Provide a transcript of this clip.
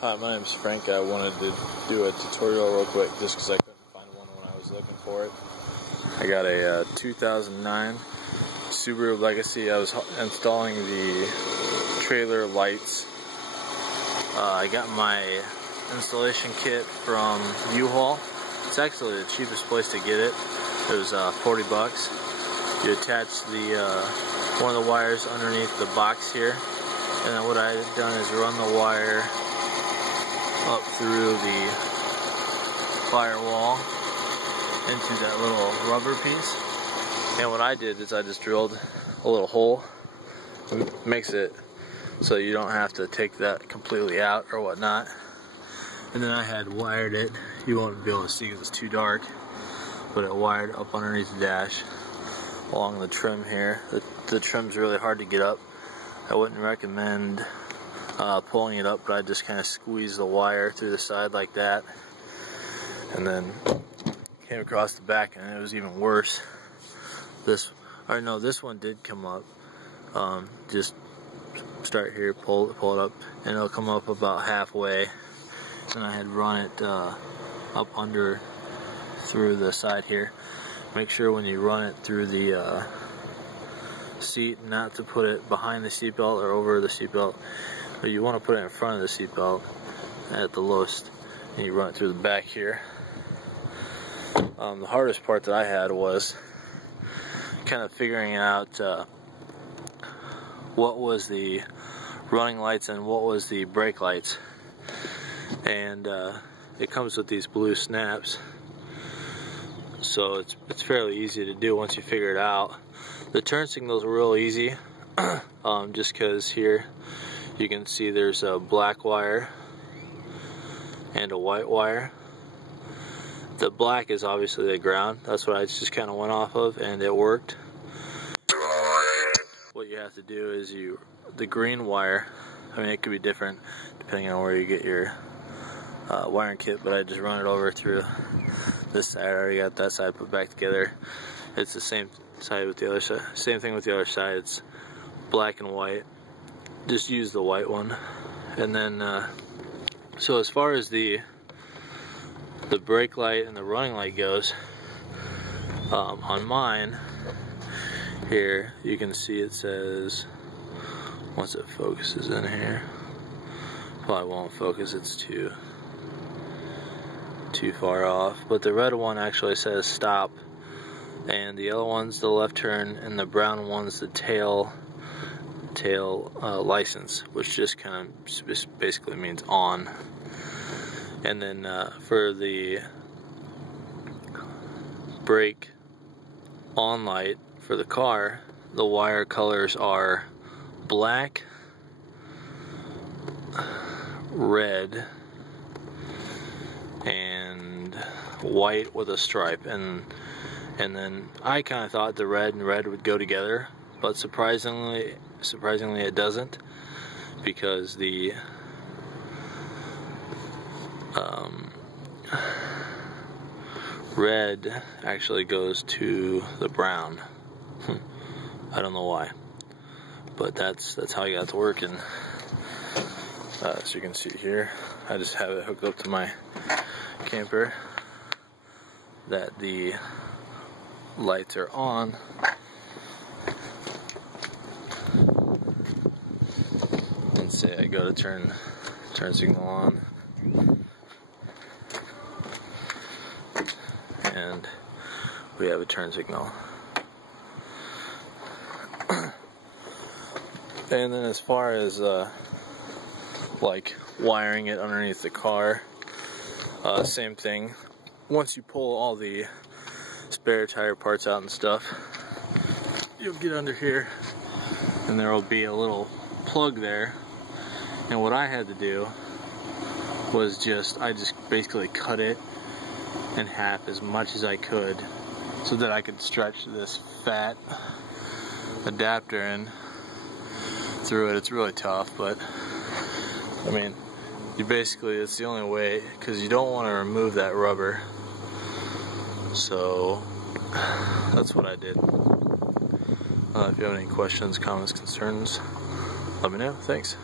Hi, my name's Frank. I wanted to do a tutorial real quick just because I couldn't find one when I was looking for it. I got a 2009 Subaru Legacy. I was installing the trailer lights. I got my installation kit from U-Haul. It's actually the cheapest place to get it. It was 40 bucks. You attach the one of the wires underneath the box here, and then what I had done is run the wire up through the firewall into that little rubber piece. And what I did is I just drilled a little hole. It makes it so you don't have to take that completely out or whatnot. And then I had wired it. You won't be able to see because it's too dark, but it wired up underneath the dash along the trim here. The trim's really hard to get up. I wouldn't recommend pulling it up, but I just kind of squeezed the wire through the side like that, and then came across the back, and it was even worse. This one did come up. Just start here, pull it up, and it'll come up about halfway. And I had run it up under through the side here. Make sure when you run it through the seat not to put it behind the seatbelt or over the seatbelt, but you want to put it in front of the seatbelt at the lowest, and you run it through the back here. The hardest part that I had was kind of figuring out what was the running lights and what was the brake lights. And it comes with these blue snaps, so it's fairly easy to do once you figure it out. The turn signals are real easy, just because here you can see there's a black wire and a white wire. The black is obviously the ground. That's what I just kind of went off of, and it worked. What you have to do is the green wire, I mean, it could be different depending on where you get your wiring kit, but I just run it over through this side. I already got that side put back together. It's the same side with the other side. Same thing with the other side. It's black and white. Just use the white one. And then, so as far as the brake light and the running light goes, on mine here you can see it says, once it focuses in here, probably won't focus, it's too far off, but the red one actually says stop, and the yellow one's the left turn, and the brown one's the tail license, which just kind of basically means on. And then for the brake on light for the car, the wire colors are black, red, and white with a stripe. And then I kind of thought the red and red would go together, but surprisingly it doesn't, because the red actually goes to the brown. I don't know why, but that's how I got to work. And so you can see here, I just have it hooked up to my camper that the lights are on. And say I go to turn signal on, and we have a turn signal. And then as far as like wiring it underneath the car, same thing. Once you pull all the spare tire parts out and stuff, you'll get under here and there will be a little plug there. And what I had to do was I just basically cut it in half as much as I could so that I could stretch this fat adapter in through it. It's really tough, but I mean, it's the only way, because you don't want to remove that rubber. So that's what I did. If you have any questions, comments, concerns, let me know. Thanks.